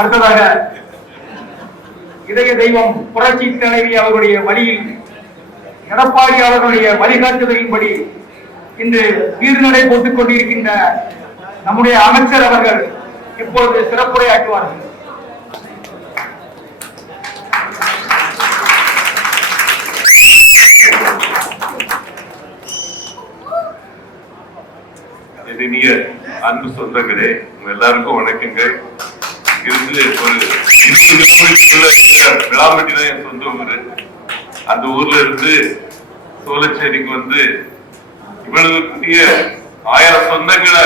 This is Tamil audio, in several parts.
அடுத்ததாக இதய தெய்வம் புரட்சி தலைவி அவர்களுடைய வழியில் எடப்பாடி அவர்களுடைய வழிகாட்டுதலின்படி இன்று வீர்நடை போட்டுக் கொண்டிருக்கின்ற நம்முடைய அமைச்சர் அவர்கள் இப்பொழுது சிறப்புரையாற்றுவார்கள். இனிய அன்பு சொந்தங்களே எல்லாருக்கும் வணக்கங்கள். இருந்து ஒரு இருபது இருக்கிற விளாம்பட்டி தான் என் சொந்த ஊரு. அந்த ஊர்ல இருந்து சோழச்சேரிக்கு வந்து இவ்வளவு பெரிய ஆயிரம் சொந்தங்களை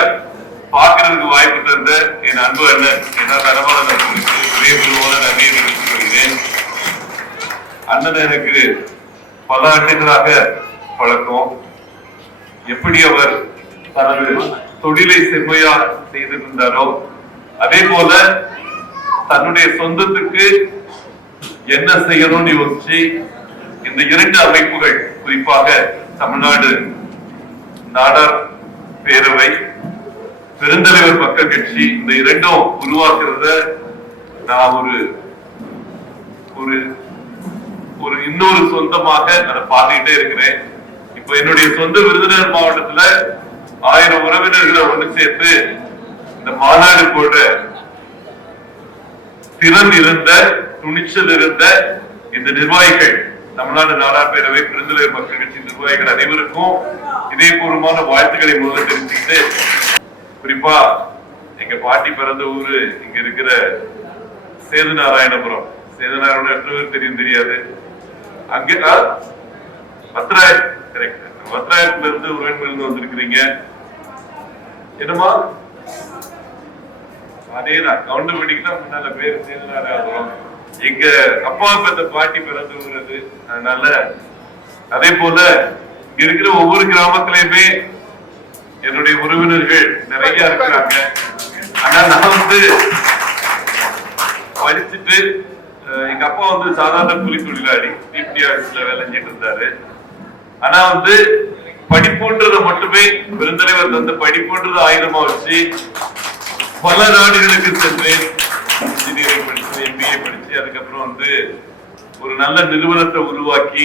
பார்க்கறதுக்கு வாய்ப்பு தந்த என் அன்பு அண்ணன் என்ன தரமான நண்பனுக்கு ஒரே நன்றியை தெரிவித்துக் கொள்கிறேன். அண்ணன் எனக்கு பல ஆண்டுகளாக பழக்கம். எப்படி அவர் தனது தொழிலை செம்மையா செய்திருந்தாரோ அதே போல தன்னுடைய சொந்தத்துக்கு என்ன செய்யணும்னு யோசிச்சு இந்த இரண்டு அமைப்புகள் குறிப்பாக தமிழ்நாடு நாடார் பேரவை பெருந்தலைவர் மக்கள் கட்சி இந்த இரண்டும் உருவாக்குறத நான் ஒரு ஒரு ஒரு இன்னொரு சொந்தமாக அதை பார்த்துக்கிட்டே இருக்கிறேன். இப்ப என்னுடைய சொந்த விருதுநகர் மாவட்டத்துல ஆயிரம் உறவினர்களை ஒண்ணு சேர்த்து இந்த மாநாடு போன்ற திறன் இருந்த துணிச்சல் இருந்த இந்த நிர்வாகிகள் தமிழ்நாடு நாடார் பேரவை பெருந்தலை மக்கள் கட்சி நிர்வாகிகள் அனைவருக்கும் இதயபூர்வமான வாழ்த்துக்களை முதல்ல தெரிவிச்சுக்கிட்டு குறிப்பா எங்க பாட்டி பிறந்த ஊரு இங்க இருக்கிற சேது நாராயணபுரம் சேது நாராயணபுரம் எத்தனை தெரியும் தெரியாது. அங்க ஆ, கரெக்ட் பத்ராயத்துல இருந்து உறவினர்கள் வந்திருக்கிறீங்க. என்னமா அதேதான் கவுண்டமணிக்கு தான் முன்னால பேர் சேர்ந்தாராகிறோம் எங்க அப்பா பிறந்த பாட்டி பிறந்த அதனால அதே போல இங்க இருக்கிற ஒவ்வொரு கிராமத்திலயுமே என்னுடைய உறவினர்கள் நிறைய இருக்கிறாங்க. ஆனா நான் வந்து படிச்சுட்டு அஹ், எங்க அப்பா வந்து சாதாரண கூலி தொழிலாளி டிபிடி ஆபீஸ்ல வேலை செஞ்சுட்டு இருந்தாரு. ஆனா வந்து படிப்புன்றத மட்டுமே விருந்தலைவர் தந்த படிப்புன்றது ஆயுதமா வச்சு பல நாடுகளுக்கு சென்று இன்ஜினியரிங் படிச்சு எம்பிஏ படிச்சு அதுக்கப்புறம் வந்து ஒரு நல்ல நிறுவனத்தை உருவாக்கி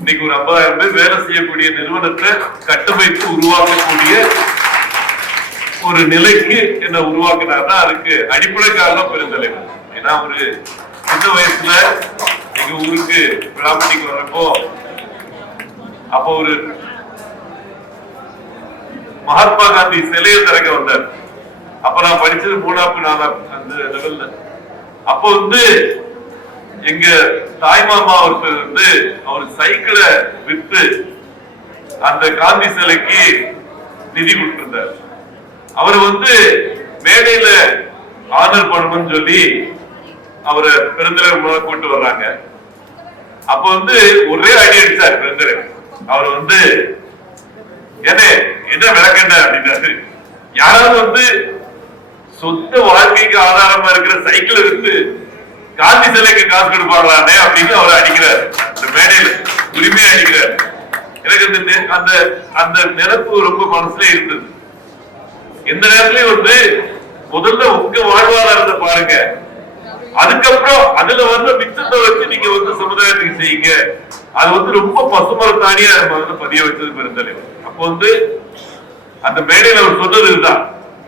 இன்னைக்கு ஒரு ஐம்பதாயிரம் பேர் வேலை செய்யக்கூடிய நிறுவனத்தை கட்டமைத்து உருவாக்கக்கூடிய ஒரு நிலைக்கு என்ன உருவாக்குனார்னா அதுக்கு அடிப்படை காரணம் பெருந்தலைவர். ஏன்னா ஒரு சின்ன வயசுல எங்க ஊருக்கு பிராமணிக்கு வர்றப்போ அப்போ ஒரு மகாத்மா காந்தி சிலையை திறக்க வந்தார். அப்ப நான் படிச்சது மூணாப்பு நாலாம் அந்த லெவல்ல அப்போ வந்து எங்க தாய்மாமா ஒருத்தர் வந்து அவர் சைக்கிளை வித்து அந்த காந்தி சிலைக்கு நிதி கொடுத்திருந்தார். அவர் வந்து மேடையில ஆனர் பண்ணணும்னு சொல்லி அவரை பெருந்தலைவர் மூலம் கூட்டு வர்றாங்க. அப்ப வந்து ஒரே அடி அடிச்சார் பெருந்தலைவர். அவர் வந்து என்ன என்ன விளக்கண்ட அப்படின்னாரு. யாராவது வந்து சொந்த வாழ்க்கைக்கு ஆதாரமா இருக்கிற சைக்கிள் இருந்து காந்தி சிலைக்கு காசு கொடுப்பாங்களானே அப்படின்னு அவர் அடிக்கிறார். அந்த மேடையில உரிமையா அடிக்கிறார். எனக்கு அந்த அந்த அந்த நினைப்பு ரொம்ப மனசுல இருந்தது. எந்த நேரத்திலயும் வந்து முதல்ல உங்க வாழ்வாதாரத்தை பாருங்க. அதுக்கப்புறம் அதுல வந்து மிச்சத்தை வச்சு நீங்க வந்து சமுதாயத்துக்கு செய்யுங்க. அது வந்து ரொம்ப பசுமரத்தானியா நம்ம வந்து பதிய வச்சது பெருந்தலைவர். அப்போ வந்து அந்த மேடையில அவர் சொன்னது இதுதான்.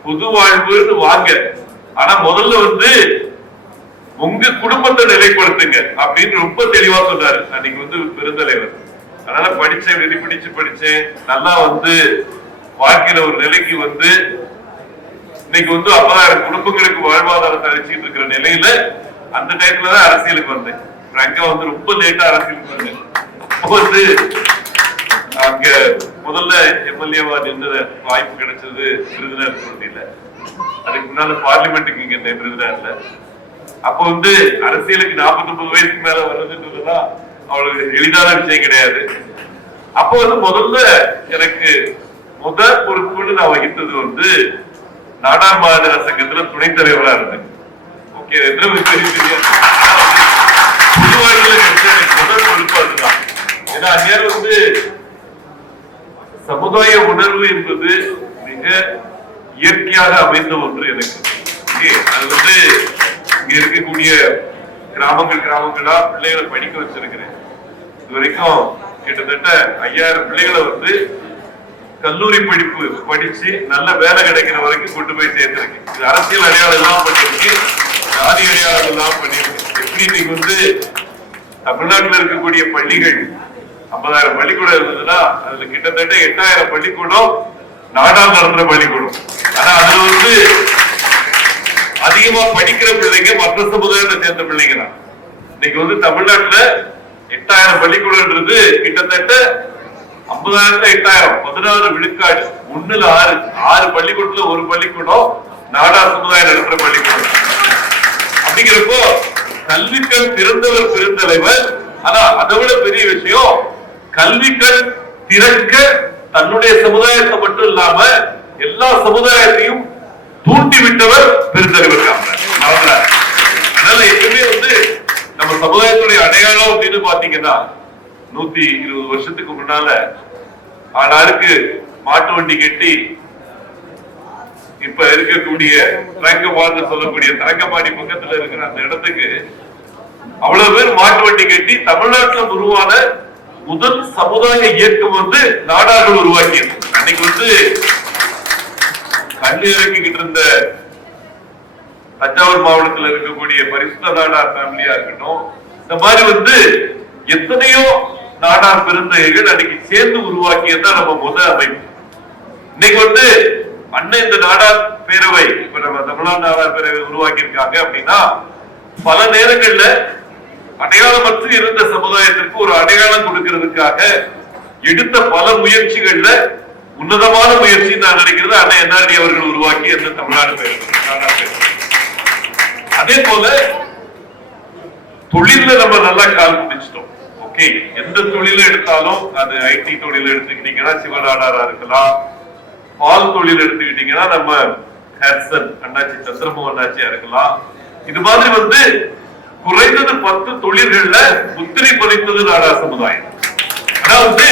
புது வாழ்வுன்னு வாங்க. ஆனா முதல்ல வந்து உங்க குடும்பத்தை நிலைப்படுத்துங்க அப்படின்னு ரொம்ப தெளிவா சொன்னாரு. அன்னைக்கு வந்து பெருந்தலைவர். அதனால படிச்சேன் வெறி பிடிச்சு படிச்சேன். நல்லா வந்து வாழ்க்கையில ஒரு நிலைக்கு வந்து இன்னைக்கு வந்து ஐம்பதாயிரம் குடும்பங்களுக்கு வாழ்வாதாரத்தை அளிச்சுட்டு இருக்கிற நிலையில அந்த டைம்லதான் அரசியலுக்கு வந்தேன். பிராங்கா வந்து ரொம்ப லேட்டா அரசியலுக்கு வந்தேன். வந்து அங்க முதல்ல எம்எல்ஏவா நின்ற வாய்ப்பு கிடைச்சது விருதுநர் தொகுதியில அதுக்கு முன்னால பார்லிமெண்ட்டுக்கு இங்க இருந்தேன் விருதுநகர்ல. அப்ப வந்து அரசியலுக்கு 49 வயசுக்கு மேல வருதுன்றதுதான் அவளுக்கு எளிதான விஷயம் கிடையாது. அப்போ வந்து முதல்ல எனக்கு முதல் பொறுப்புன்னு நான் வகித்தது வந்து நாடார் மாநில சங்கத்துல துணைத் தலைவரா இருந்தேன். ஓகே எத்தனை முதல் பொறுப்பு அதுதான். ஏன்னா அந்நேரம் வந்து சமுதாய உணர்வு என்பது மிக இயற்கையாக அமைந்த ஒன்று எனக்கு. அது வந்து இங்க இருக்கக்கூடிய கிராமங்கள் கிராமங்களா பிள்ளைகளை படிக்க வச்சிருக்கிறேன். இது வரைக்கும் கிட்டத்தட்ட ஐயாயிரம் பிள்ளைகளை வந்து கல்லூரி படிப்பு படிச்சு நல்ல வேலை கிடைக்கிற வரைக்கும் கொண்டு போய் சேர்த்திருக்கு இது அரசியல் அடையாளம் எல்லாம் பண்ணிருக்கு ஜாதி அடையாளம் எல்லாம் பண்ணிருக்கு எப்படி இன்னைக்கு வந்து தமிழ்நாட்டில் இருக்கக்கூடிய பள்ளிகள் ஐம்பதாயிரம் பள்ளிக்கூடம் இருந்ததுன்னா அதுல கிட்டத்தட்ட எட்டாயிரம் பள்ளிக்கூடம் நாடால் நடத்துற பள்ளிக்கூடம். ஆனா அதுல வந்து அதிகமா படிக்கிற பிள்ளைங்க மற்ற சமுதாயத்தை சேர்ந்த பிள்ளைங்க தான். இன்னைக்கு வந்து தமிழ்நாட்டுல எட்டாயிரம் பள்ளிக்கூடம்ன்றது கிட்டத்தட்ட ஐம்பதாயிரத்துல எட்டாயிரம் பதினாறு விழுக்காடு ஒண்ணுல ஆறு ஆறு பள்ளிக்கூடத்துல ஒரு பள்ளிக்கூடம் நாடார் சமுதாயம் நடத்துற பள்ளிக்கூடம். அப்படிங்கிறப்போ கல்விக்கண் திறந்தவர் பெருந்தலைவர் ஆனா அதை விட பெரிய விஷயம் கல்விக்கண் திறக்க தன்னுடைய சமுதாயத்தை மட்டும் இல்லாம எல்லா சமுதாயத்தையும் தூண்டி விட்டவர் பெருந்தலைவர் காமராஜர் அதனால எப்பவுமே வந்து நம்ம சமுதாயத்துடைய அடையாளம் அப்படின்னு பாத்தீங்கன்னா நூத்தி இருபது வருஷத்துக்கு முன்னால ஆனாருக்கு மாட்டு வண்டி கட்டி இப்ப இருக்கக்கூடிய தரங்கம்பாடு சொல்லக்கூடிய தரங்கம்பாடி பக்கத்துல இருக்கிற அந்த இடத்துக்கு அவ்வளவு பேர் மாட்டு வண்டி கட்டி தமிழ்நாட்டுல உருவான முதல் சமுதாய இயக்கம் வந்து நாடார்கள் உருவாக்கியது. அன்னைக்கு வந்து கண்ணு இறக்கிக்கிட்டு இருந்த தஞ்சாவூர் மாவட்டத்துல இருக்கக்கூடிய பரிசுத்த நாடார் ஃபேமிலியா இருக்கட்டும் இந்த மாதிரி வந்து எத்தனையோ நாடார் பெருந்தகைகள் அன்னைக்கு சேர்ந்து உருவாக்கியதுதான் நம்ம முதல் அமைப்பு. இன்னைக்கு வந்து அண்ணன் இந்த நாடார் பேரவை இப்ப நம்ம தமிழ்நாடு நாடார் பேரவை உருவாக்கி இருக்காங்க அப்படின்னா பல நேரங்கள்ல அடையாளமற்று இருந்த சமுதாயத்திற்கு ஒரு அடையாளம் கொடுக்கிறதுக்காக எடுத்த பல முயற்சிகள்ல உன்னதமான முயற்சி நான் நினைக்கிறது அண்ணன் என்ஆர்டி அவர்கள் உருவாக்கி அந்த தமிழ்நாடு அதே போல தொழில்ல நம்ம நல்லா கால் பிடிச்சிட்டோம் ஓகே எந்த தொழில எடுத்தாலும் அது ஐடி தொழில் எடுத்துக்கிட்டீங்கன்னா சிவநாடாரா இருக்கலாம். பால் தொழில் எடுத்துக்கிட்டீங்கன்னா நம்ம ஹேட்சன் அண்ணாச்சி சந்திரமோகன் அண்ணாச்சியா இருக்கலாம். இது மாதிரி வந்து குறைந்தது பத்து தொழில்கள்ல முத்திரை பதித்தது நாடா சமுதாயம். ஆனா வந்து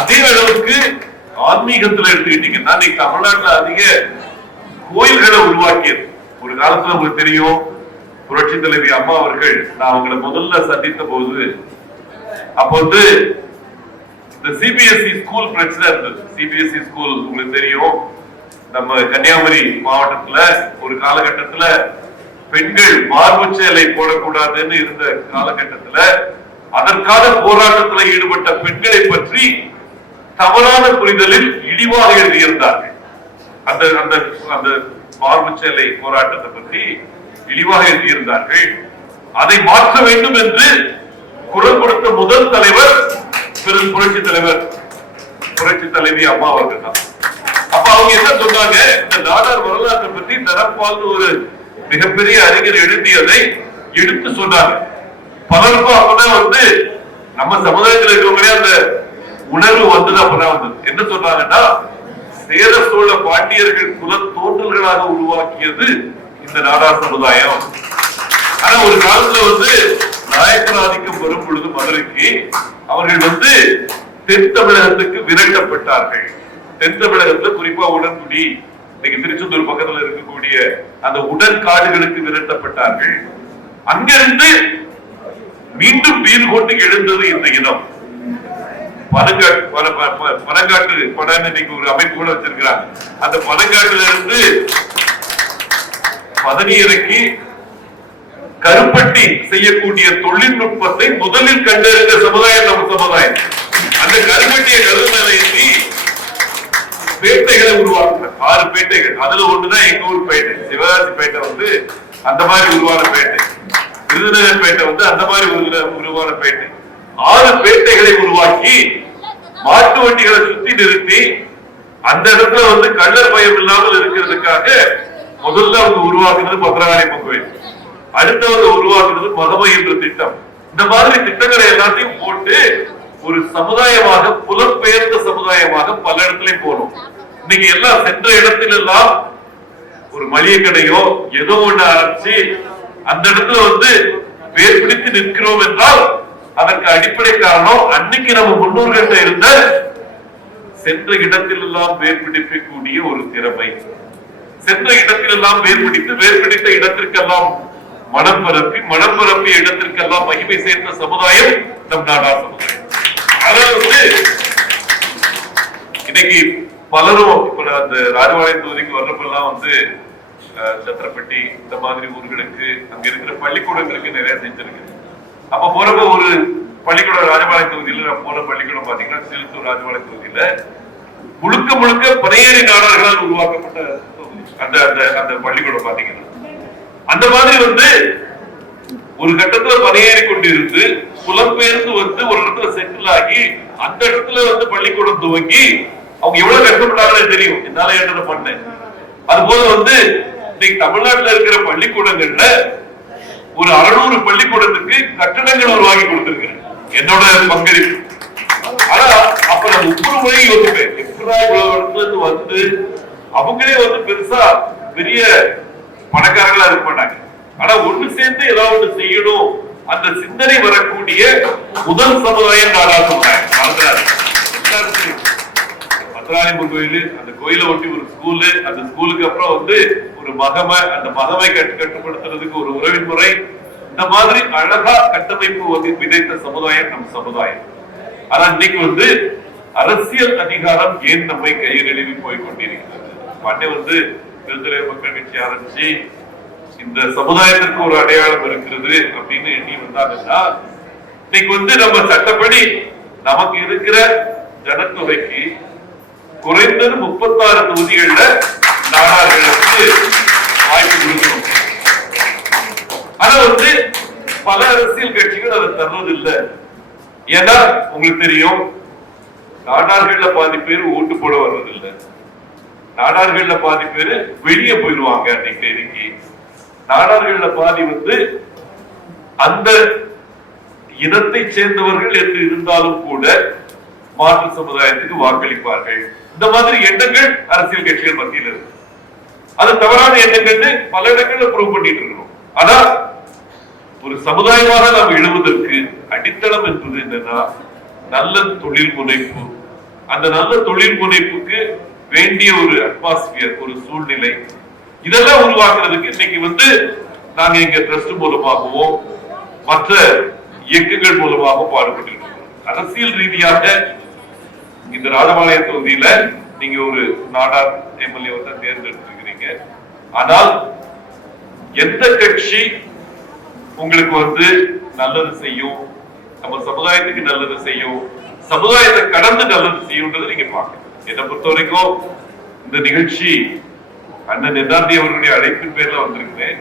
அதே அளவுக்கு ஆன்மீகத்துல எடுத்துக்கிட்டீங்கன்னா இன்னைக்கு தமிழ்நாட்டுல அதிக கோயில்களை உருவாக்கியது. ஒரு காலத்துல உங்களுக்கு தெரியும் புரட்சி தலைவி அம்மா அவர்கள் நான் அவங்களை முதல்ல சந்தித்த போது அப்ப வந்து இந்த சிபிஎஸ்இ ஸ்கூல் பிரச்சனை இருந்தது. சிபிஎஸ்இ ஸ்கூல் உங்களுக்கு தெரியும் நம்ம கன்னியாகுமரி மாவட்டத்துல ஒரு காலகட்டத்துல பெண்கள் மார்பு சேலை போடக்கூடாதுன்னு இருந்த காலகட்டத்துல அதற்கான போராட்டத்துல ஈடுபட்ட பெண்களை பற்றி தவறான புரிதலில் இழிவாக எழுதியிருந்தார்கள். அந்த அந்த அந்த மார்பு சேலை போராட்டத்தை பற்றி இழிவாக எழுதியிருந்தார்கள். அதை மாற்ற வேண்டும் என்று குரல் கொடுத்த முதல் தலைவர் பெரும் புரட்சி தலைவர் புரட்சி தலைவி அம்மா அவர்கள் தான். அப்ப அவங்க என்ன சொன்னாங்க? இந்த நாடார் வரலாற்றை பற்றி தரப்பால் ஒரு மிகப்பெரிய அறிஞர் எழுதியதை எடுத்து சொன்னாங்க பலருக்கும் அப்பதான் வந்து நம்ம சமுதாயத்தில் இருக்கிறவங்களே அந்த உணர்வு வந்தது அப்பதான் வந்தது. என்ன சொன்னாங்கன்னா சேர சோழ பாண்டியர்கள் குல தோற்றல்களாக உருவாக்கியது இந்த நாடார் சமுதாயம். ஆனா ஒரு காலத்துல வந்து நாயக்கர் ஆதிக்கம் வரும் பொழுது மதுரைக்கு அவர்கள் வந்து தென் தமிழகத்துக்கு விரட்டப்பட்டார்கள். தென் தமிழகத்துல குறிப்பா உடன்குடி இன்னைக்கு திருச்செந்தூர் பக்கத்துல இருக்கக்கூடிய அந்த உடன்காடுகளுக்கு விரட்டப்பட்டார்கள் அங்கிருந்து மீண்டும் வீர் கொண்டு எழுந்தது இந்த இனம் பனங்காட்டு படம் இன்னைக்கு ஒரு அமைப்பு கூட வச்சிருக்கிறாங்க. அந்த பனங்காட்டுல இருந்து பதனி இறக்கி கருப்பட்டி செய்யக்கூடிய தொழில்நுட்பத்தை முதலில் கண்டறிந்த சமுதாயம் நம்ம சமுதாயம். அந்த கருப்பட்டியை கரு பேட்டைகளை உருவாக்குறாங்க ஆறு பேட்டைகள். அதுல ஒண்ணுதான் எங்க ஊர் பேட்டை. சிவகாசி பேட்டை வந்து அந்த மாதிரி உருவான பேட்டை. விருதுநகர் பேட்டை வந்து அந்த மாதிரி உருவான பேட்டை. ஆறு பேட்டைகளை உருவாக்கி மாட்டு வண்டிகளை சுத்தி நிறுத்தி அந்த இடத்துல வந்து கள்ளர் பயம் இல்லாமல் இருக்கிறதுக்காக முதல்ல அவங்க உருவாக்குனது பத்திரகாளியம்மன் கோயில் அடுத்தவங்க உருவாக்குனது மகமை என்ற திட்டம். இந்த மாதிரி திட்டங்களை எல்லாத்தையும் போட்டு ஒரு சமுதாயமாக புலம்பெயர்ந்த சமுதாயமாக பல இடத்துலயும் போனோம் இன்னைக்கு எல்லாம் சென்ற இடத்திலெல்லாம் ஒரு மளிகை கடையோ ஏதோ ஒண்ணு ஆரம்பிச்சு அந்த இடத்துல வந்து பேர் பிடித்து நிற்கிறோம் என்றால் அதற்கு அடிப்படை காரணம் அன்னைக்கு நம்ம முன்னோர்கள்ட்ட இருந்த சென்ற இடத்திலெல்லாம் வேர் பிடிக்கக்கூடிய ஒரு திறமை. சென்ற இடத்திலெல்லாம் வேர் பிடித்து வேர் பிடித்த இடத்திற்கெல்லாம் மனம் பரப்பி மனம் பரப்பிய இடத்திற்கெல்லாம் மகிமை சேர்ந்த சமுதாயம் நம் நாடா சமுதாயம். அதாவது வந்து இன்னைக்கு பலரும் இப்ப அந்த ராஜபாளையம் தொகுதிக்கு வர்றப்பெல்லாம் வந்து சத்திரப்பட்டி இந்த மாதிரி ஊர்களுக்கு அங்க இருக்கிற பள்ளிக்கூடங்களுக்கு நிறைய செஞ்சிருக்கு. அப்ப போறப்ப ஒரு பள்ளிக்கூடம் ராஜபாளையம் தொகுதியில நான் போன பள்ளிக்கூடம் பாத்தீங்கன்னா சிலுத்தூர் ராஜபாளையம் தொகுதியில முழுக்க முழுக்க பனையேறி நாடர்களால் உருவாக்கப்பட்ட அந்த அந்த அந்த பள்ளிக்கூடம் பாத்தீங்கன்னா. அந்த மாதிரி வந்து ஒரு கட்டத்துல பனையேறி கொண்டிருந்து புலம்பெயர்ந்து வந்து ஒரு இடத்துல செட்டில் ஆகி அந்த இடத்துல வந்து பள்ளிக்கூடம் துவங்கி அவங்க எவ்வளவு கஷ்டப்பட்டாங்கன்னு தெரியும். என்னால என்ன பண்ணேன்? அதுபோல வந்து இன்னைக்கு தமிழ்நாட்டுல இருக்கிற பள்ளிக்கூடங்கள்ல ஒரு அறுநூறு பள்ளிக்கூடத்துக்கு கட்டணங்கள் உருவாக்கி கொடுத்திருக்கிறேன் என்னோட பங்களிப்பு. ஆனா அப்ப நான் ஒவ்வொரு முறையும் யோசிப்பேன். எப்படா இவ்வளவு இடத்துல இருந்து வந்து அவங்களே வந்து பெருசா பெரிய பணக்காரங்களா இருக்க மாட்டாங்க. ஆனா ஒண்ணு சேர்ந்து ஏதாவது ஒண்ணு செய்யணும். அந்த சிந்தனை வரக்கூடிய முதல் சமுதாயம் நாடா சமுதாயம் கோயில் அந்த கோயிலை ஒட்டி ஒரு ஸ்கூலு அந்த ஸ்கூலுக்கு அப்புறம் வந்து ஒரு மகமை அந்த மகமை கட்டு கட்டுப்படுத்துறதுக்கு ஒரு உறவின் முறை இந்த மாதிரி அழகா கட்டமைப்பு வந்து விதைத்த சமுதாயம் நம் சமுதாயம். ஆனா இன்னைக்கு வந்து அரசியல் அதிகாரம் ஏன் நம்மை கைகளில் போய் கொண்டிருக்கிறது? பண்டை வந்து விருதுரை மக்கள் கட்சி ஆரம்பிச்சு இந்த சமுதாயத்திற்கு ஒரு அடையாளம் இருக்கிறது அப்படின்னு எண்ணி வந்தாங்கன்னா இன்னைக்கு வந்து நம்ம சட்டப்படி நமக்கு இருக்கிற ஜனத்தொகைக்கு குறைந்தது முப்பத்தாறு தொகுதிகள்ல நாடார்களுக்கு வாய்ப்பு கொடுக்கணும். ஆனா வந்து பல அரசியல் கட்சிகள் அதை தர்றது ஏன்னா உங்களுக்கு தெரியும் நாடார்கள்ல பாதி பேர் ஓட்டு போட வர்றதில்லை. நாடார்கள்ல பாதி பேரு வெளியே போயிடுவாங்க அன்னைக்கு இன்னைக்கு. நாடார்கள்ல பாதி வந்து அந்த இனத்தை சேர்ந்தவர்கள் என்று இருந்தாலும் கூட மாற்று சமுதாயத்துக்கு வாக்களிப்பார்கள். இந்த மாதிரி எண்ணங்கள் அரசியல் கட்சிகள் மத்தியில் இருக்கு. அது தவறான எண்ணங்கள்னு பல இடங்கள்ல ப்ரூவ் பண்ணிட்டு இருக்கிறோம். ஆனா ஒரு சமுதாயமாக நாம் எழுவதற்கு அடித்தளம் என்பது என்னன்னா நல்ல தொழில் முனைப்பு. அந்த நல்ல தொழில் முனைப்புக்கு வேண்டிய ஒரு அட்மாஸ்பியர் ஒரு சூழ்நிலை இதெல்லாம் உருவாக்குறதுக்கு இன்னைக்கு வந்து நாங்க இங்க ட்ரஸ்ட் மூலமாகவோ மற்ற இயக்கங்கள் மூலமாகவும் பாடுபட்டிருக்கோம். அரசியல் ரீதியாக இந்த ராஜபாளையம் தொகுதியில நீங்க ஒரு நாடார் எம்எல்ஏ வந்து தேர்ந்தெடுத்திருக்கிறீங்க. ஆனால் எந்த கட்சி உங்களுக்கு வந்து நல்லது செய்யும் நம்ம சமுதாயத்துக்கு நல்லது செய்யும் சமுதாயத்தை கடந்து நல்லது செய்யும்ன்றது நீங்க பாக்கணும் என்னை பொறுத்த வரைக்கும் இந்த நிகழ்ச்சி அண்ணன் நெதாந்தி அவர்களுடைய அழைப்பின் பேர்ல வந்திருக்கிறேன்.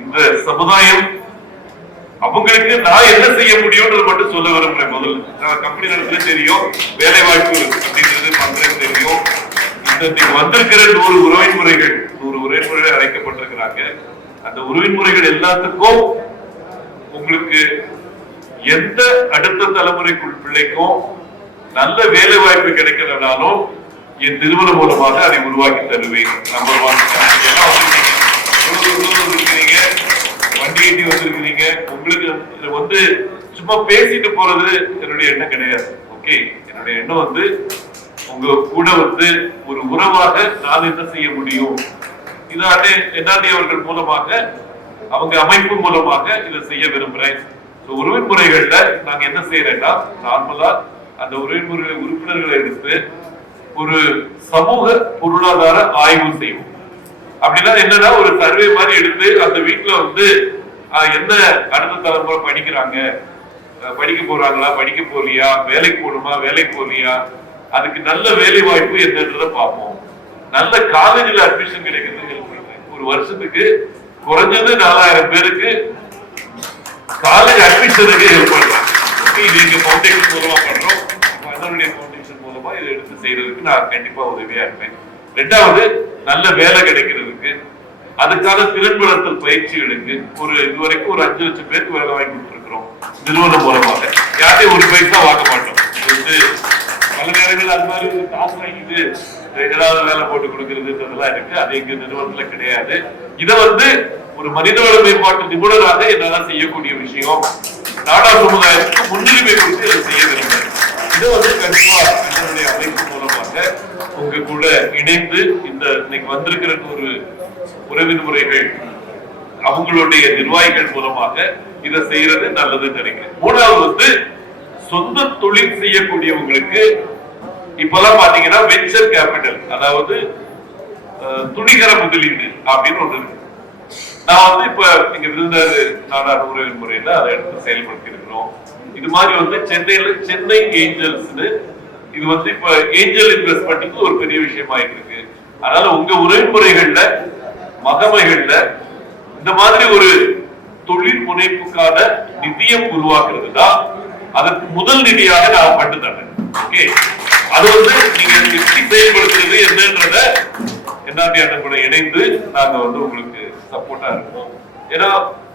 இந்த சமுதாயம் அவங்களுக்கு நான் என்ன செய்ய முடியும்ன்றது மட்டும் சொல்ல விரும்புறேன் முதல்ல. நான் கம்பெனி நடத்துல தெரியும் வேலை வாய்ப்பு அப்படின்றது பண்றது தெரியும். இந்த வந்திருக்கிற நூறு உறவின்முறைகள் நூறு உறவின் முறைகள் அழைக்கப்பட்டிருக்கிறாங்க. அந்த உறவின்முறைகள் எல்லாத்துக்கும் உங்களுக்கு எந்த அடுத்த தலைமுறைக்குள் பிள்ளைக்கும் நல்ல வேலை வாய்ப்பு கிடைக்கலனாலும் என் திருமணம் மூலமாக அதை உருவாக்கி தருவேன். நம்பர் ஒன் வந்திருக்கிறீங்க. வண்டி ஏற்றி வந்திருக்கிறீங்க. உங்களுக்கு வந்து சும்மா பேசிட்டு போறது என்னுடைய எண்ணம் கிடையாது. ஓகே என்னுடைய எண்ணம் வந்து உங்க கூட வந்து ஒரு உறவாக நான் என்ன செய்ய முடியும்? இதாண்டே என்ஆர்டி அவர்கள் மூலமாக அவங்க அமைப்பு மூலமாக இதை செய்ய விரும்புறேன் So, உறவின் முறைகள்ல நாங்க என்ன செய்யறேன்னா நார்மலா அந்த உறவின் முறை உறுப்பினர்களை எடுத்து ஒரு சமூக பொருளாதார ஆய்வு செய்வோம். அப்படின்னா என்னன்னா ஒரு சர்வே மாதிரி எடுத்து அந்த வீட்டுல வந்து ஆஹ், என்ன அடுத்த தலைமுறை படிக்கிறாங்க? படிக்க போறாங்களா? படிக்க போறியா வேலைக்கு போகணுமா? வேலைக்கு போறியா அதுக்கு நல்ல வேலை வாய்ப்பு என்னன்றத பார்ப்போம். நல்ல காலேஜில் அட்மிஷன் கிடைக்கிறது ஒரு வருஷத்துக்கு குறைஞ்சது நாலாயிரம் பேருக்கு காலேஜ் அட்மிஷனுக்கு ஹெல்ப் பண்றாங்க இது எங்க மூலமா பண்றோம். அதனுடைய ஃபவுண்டேஷன் மூலமா இதை எடுத்து செய்யறதுக்கு நான் கண்டிப்பா உதவியா இருப்பேன். ரெண்டாவது நல்ல வேலை கிடைக்கிறதுக்கு அதுக்கான திறன் வளர்த்தல் பயிற்சிகளுக்கு ஒரு இதுவரைக்கும் ஒரு அஞ்சு லட்சம் பேருக்கு வேலை வாங்கி கொடுத்துருக்கிறோம். நிறுவனம் மூலமாக. யார்ட்டையும் ஒரு பைசா வாங்க மாட்டோம். இது வந்து பல நேரங்கள் அது மாதிரி ஒரு காசு வாங்கிட்டு ஏதாவது வேலை போட்டு கொடுக்கறதுன்றதெல்லாம் இருக்கு. அது எங்க நிறுவனத்துல கிடையாது. இதை வந்து ஒரு மனிதவள மேம்பாட்டு நிபுணராக என்னால செய்யக்கூடிய விஷயம். நாடா சமுதாயத்துக்கு முன்னுரிமை கொடுத்து இதை செய்ய விரும்புகிறேன். இதை கண்டிப்பா என்னுடைய அமைப்பு மூலமாக உங்க கூட இணைந்து இந்த இன்னைக்கு வந்திருக்கிற ஒரு உறவின் முறைகள் அவங்களுடைய நிர்வாகிகள் மூலமாக இதை செய்யறது நல்லதுன்னு நினைக்கிறேன். மூணாவது வந்து சொந்த தொழில் செய்யக்கூடியவங்களுக்கு இப்பெல்லாம் பாத்தீங்கன்னா வெஞ்சர் கேபிட்டல் அதாவது துணிகர முதலீடு அப்படின்னு ஒண்ணு இருக்கு. நான் வந்து இப்ப இங்க விருந்தாரு நாடார் உறவின் முறையில அதை எடுத்து செயல்படுத்தி இருக்கிறோம் இது மாதிரி வந்து சென்னையில சென்னை ஏஞ்சல்ஸ்னு இது வந்து இப்ப ஏஞ்சல் இன்வெஸ்ட்மெண்ட்டுக்கு ஒரு பெரிய விஷயமா இருக்கு அதனால உங்க உறவின் முறைகள்ல மகமைகள்ல இந்த மாதிரி ஒரு தொழில் முனைப்புக்கான நிதியம் உருவாக்குறது தான் அதற்கு முதல் நிதியாக நான் பட்டு தரேன் ஓகே அது வந்து நீங்க எப்படி செயல்படுத்துறது என்னன்றத என்ஆர்டி அண்ணன் கூட இணைந்து நாங்க வந்து உங்களுக்கு சப்போர்ட்டா இருக்கோம். ஏன்னா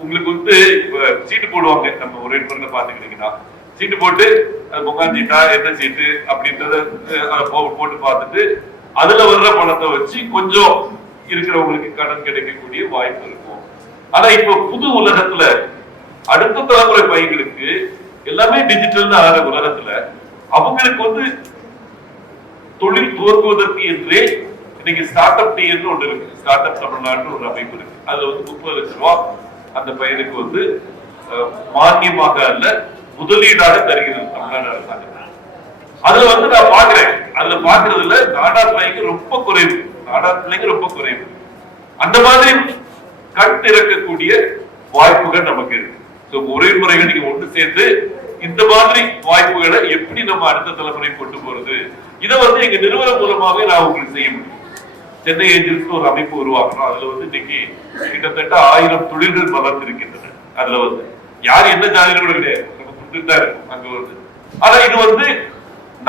உங்களுக்கு வந்து இப்ப சீட்டு போடுவாங்க. நம்ம ஒரு பொருளை பாத்துக்கிட்டீங்கன்னா சீட்டு போட்டு அது முகாம் சீட்டா என்ன சீட்டு அப்படின்றத போட்டு பார்த்துட்டு அதுல வர்ற பணத்தை வச்சு கொஞ்சம் இருக்கிறவங்களுக்கு கடன் கிடைக்கக்கூடிய வாய்ப்பு இருக்கும். ஆனா இப்ப புது உலகத்துல அடுத்த தலைமுறை பையன்களுக்கு எல்லாமே டிஜிட்டல் ஆகிற உலகத்துல அவங்களுக்கு வந்து தொழில் துவங்குவதற்கு என்றே இன்னைக்கு ஸ்டார்ட் அப் டீன்னு ஒன்று இருக்கு. ஸ்டார்ட் அப் தமிழ்நாடுன்னு ஒரு அமைப்பு இருக்கு. அதுல வந்து முப்பது லட்சம் ரூபாய் அந்த பையனுக்கு வந்து மானியமாக அல்ல முதலீடாக தருகிறது தமிழ்நாடு அரசாங்கம். அதுல வந்து நான் பாக்குறேன் அதுல பாக்குறதுல நாடார் பிள்ளைங்க ரொம்ப குறைவு. நாடார் பிள்ளைங்க ரொம்ப குறைவு. அந்த மாதிரி கண் திறக்கக்கூடிய வாய்ப்புகள் நமக்கு இருக்கு. சோ ஒரே முறைகள் நீங்க ஒன்று சேர்ந்து இந்த மாதிரி வாய்ப்புகளை எப்படி நம்ம அடுத்த தலைமுறை கொண்டு போறது? இதை வந்து எங்க நிறுவனம் மூலமாவே நான் உங்களுக்கு செய்ய முடியும். சென்னை ஏஜென்ட்ஸ் ஒரு அமைப்பு உருவாக்கணும். அதுல வந்து இன்னைக்கு கிட்டத்தட்ட ஆயிரம் தொழில்கள் வளர்ந்திருக்கின்றன அதுல வந்து யார் எந்த ஜாதியில கூட கிடையாது. நம்ம கொடுத்துட்டு தான் இருக்கும். அங்க வந்து. ஆனா இது வந்து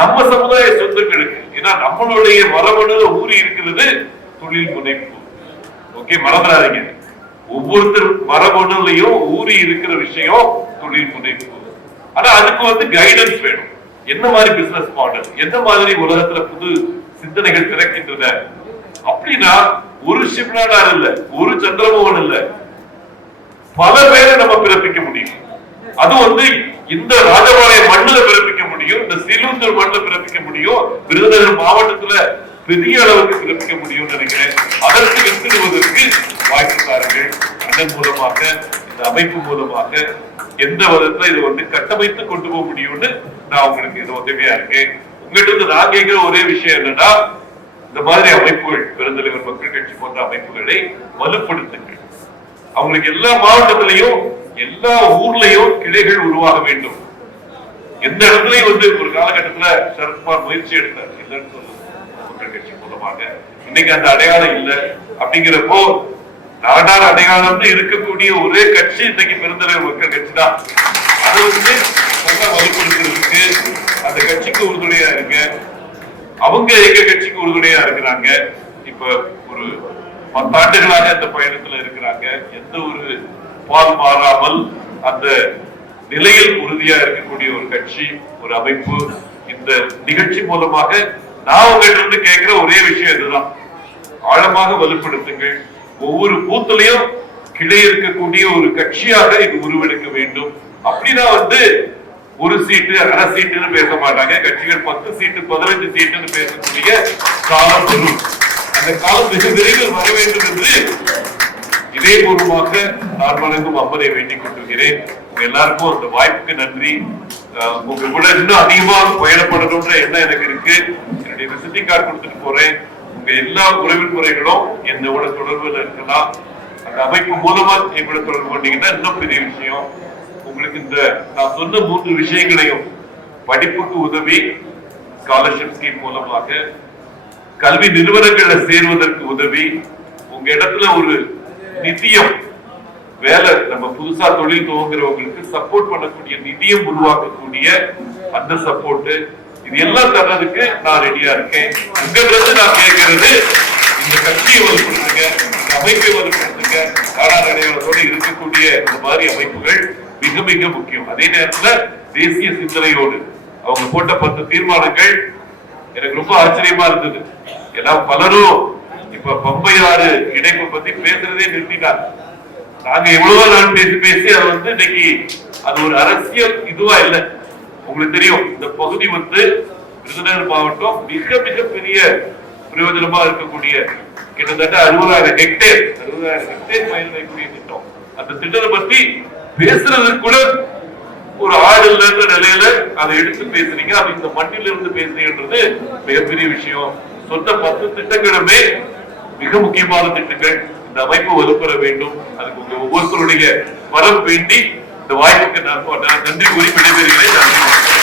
நம்ம சமுதாய சொந்தங்களுக்கு ஏன்னா நம்மளுடைய மரபணுல ஊறி இருக்கிறது தொழில் முனைப்பு. ஓகே மறந்துடாதீங்க. ஒவ்வொருத்தர் மரபணுலையும் ஊறி இருக்கிற விஷயம் தொழில் முனைப்பு. ஆனா அதுக்கு வந்து கைடன்ஸ் வேணும். என்ன மாதிரி பிசினஸ் மாடல் எந்த மாதிரி உலகத்துல புது சிந்தனைகள் பிறக்கின்றன அப்படின்னா ஒரு சிவனாடார் இல்ல ஒரு சந்திரமோகன் இல்ல. பல பேரை நம்ம பிறப்பிக்க முடியும். அது வந்து இந்த ராஜபாளைய மண்ணுல பிறப்பிக்க முடியும் இந்த சிலுந்தூர் மண்ணுல பிறப்பிக்க முடியும் விருதுநகர் மாவட்டத்துல பெரிய அளவுக்கு பிறப்பிக்க முடியும்னு நினைக்கிறேன். அதற்கு வித்திடுவதற்கு வாய்ப்பு தாருங்கள் அதன் மூலமாக இந்த அமைப்பு மூலமாக எந்த விதத்துல இதை வந்து கட்டமைத்து கொண்டு போக முடியும்னு நான் உங்களுக்கு இது உதவியா இருக்கேன். உங்ககிட்ட இருந்து நான் கேட்கிற ஒரே விஷயம் என்னன்னா இந்த மாதிரி அமைப்புகள் பெருந்தலைவர் மக்கள் கட்சி போன்ற அமைப்புகளை வலுப்படுத்துங்கள். அவங்களுக்கு எல்லா மாவட்டத்திலையும் எல்லா ஊர்லயும் கிளைகள் உருவாக வேண்டும். எந்த இடத்துலயும் வந்து ஒரு காலகட்டத்துல சரத்குமார் முயற்சி எடுத்தார். இல்லைன்னு சொல்லுவோம் மக்கள் கட்சி மூலமாக. இன்னைக்கு அந்த அடையாளம் இல்லை. அப்படிங்கிறப்போ நாடார் அடையாளம்னு இருக்கக்கூடிய ஒரே கட்சி இன்னைக்கு பெருந்தலைவர் மக்கள் கட்சி தான். அது வந்து நல்லா வலுப்படுத்துறதுக்கு அந்த கட்சிக்கு உறுதுணையா இருங்க. அவங்க எங்க கட்சிக்கு உறுதுணையா இருக்கிறாங்க. இப்ப ஒரு பத்தாண்டுகளாக இந்த பயணத்துல இருக்கிறாங்க. எந்த ஒரு பால் மாறாமல் அந்த நிலையில் உறுதியா இருக்கக்கூடிய ஒரு கட்சி ஒரு அமைப்பு இந்த நிகழ்ச்சி மூலமாக நான் உங்ககிட்ட இருந்து கேட்கிற ஒரே விஷயம் இதுதான். ஆழமாக வலுப்படுத்துங்கள். ஒவ்வொரு பூத்துலயும் கிளை இருக்கக்கூடிய ஒரு கட்சியாக இது உருவெடுக்க வேண்டும். அப்படின்னா வந்து ஒரு சீட்டு அரை சீட்டுன்னு பேச மாட்டாங்க. கட்சிகள் பத்து சீட்டு பதினஞ்சு சீட்டுன்னு பேசக்கூடிய காலம் வரும். அந்த காலம் வெகு விரைவில் வர வேண்டும் என்று இதே பூர்வமாக நான் வழங்கும் அம்மனை வேண்டிக் கொண்டிருக்கிறேன். எல்லாருக்கும் அந்த வாய்ப்புக்கு நன்றி. அஹ் உங்க கூட இன்னும் அதிகமா பயணப்படணும்ன்ற எண்ணம் எனக்கு இருக்கு. என்னுடைய விசிட்டிங் கார்டு கொடுத்துட்டு போறேன். உங்க எல்லா உறவின் முறைகளும் என்னோட தொடர்புல இருக்கலாம். அந்த அமைப்பு மூலமா என் தொடர்பு பண்ணீங்கன்னா இன்னும் பெரிய விஷயம். உங்களுக்கு இந்த நான் சொன்ன மூன்று விஷயங்களையும் படிப்புக்கு உதவி ஸ்காலர்ஷிப் ஸ்கீம் மூலமாக கல்வி நிறுவனங்கள்ல சேர்வதற்கு உதவி உங்க இடத்துல ஒரு நிதியம் வேலை நம்ம புதுசா தொழில் துவங்குறவங்களுக்கு சப்போர்ட் பண்ணக்கூடிய நிதியம் உருவாக்கக்கூடிய அந்த சப்போர்ட் இது எல்லாம் தர்றதுக்கு நான் ரெடியா இருக்கேன். உங்களிருந்து நான் கேட்கறது இந்த கட்சியை வலுப்படுத்துங்க அமைப்பை வலுப்படுத்துங்க காணாத இருக்கக்கூடிய இந்த மாதிரி அமைப்புகள் மிக மிக முக்கியம். அதே நேரத்துல தேசிய சிந்தனையோடு அவங்க போட்ட பத்து தீர்மானங்கள் எனக்கு ரொம்ப ஆச்சரியமா இருந்தது. ஏன்னா பலரும் இப்ப பம்பையாறு இணைப்பு பத்தி பேசுறதே நிறுத்திட்டாங்க. நாங்க எவ்வளவோ நாள் பேசி பேசி அது வந்து இன்னைக்கு அது ஒரு அரசியல் இதுவா இல்ல. உங்களுக்கு தெரியும் இந்த பகுதி வந்து விருதுநகர் மாவட்டம் மிக மிக பெரிய பிரயோஜனமா இருக்கக்கூடிய கிட்டத்தட்ட அறுபதாயிரம் ஹெக்டேர் அறுபதாயிரம் ஹெக்டேர் பயிர் வைக்கக்கூடிய திட்டம். அந்த திட்டத்தை பத்தி பேசுறதுக்கு கூட ஒரு ஆள் இல்லைன்ற நிலையில அதை எடுத்து பேசுறீங்க. அது இந்த மண்ணில இருந்து பேசுறீங்கன்றது மிகப்பெரிய விஷயம். சொன்ன பத்து திட்டங்களுமே மிக முக்கியமான திட்டங்கள். இந்த அமைப்பு வலுப்பெற வேண்டும். அதுக்கு உங்க ஒவ்வொருத்தருடைய வரம் வேண்டி இந்த வாய்ப்புக்கு நான் நன்றி கூறி விடைபெறுகிறேன். நன்றி.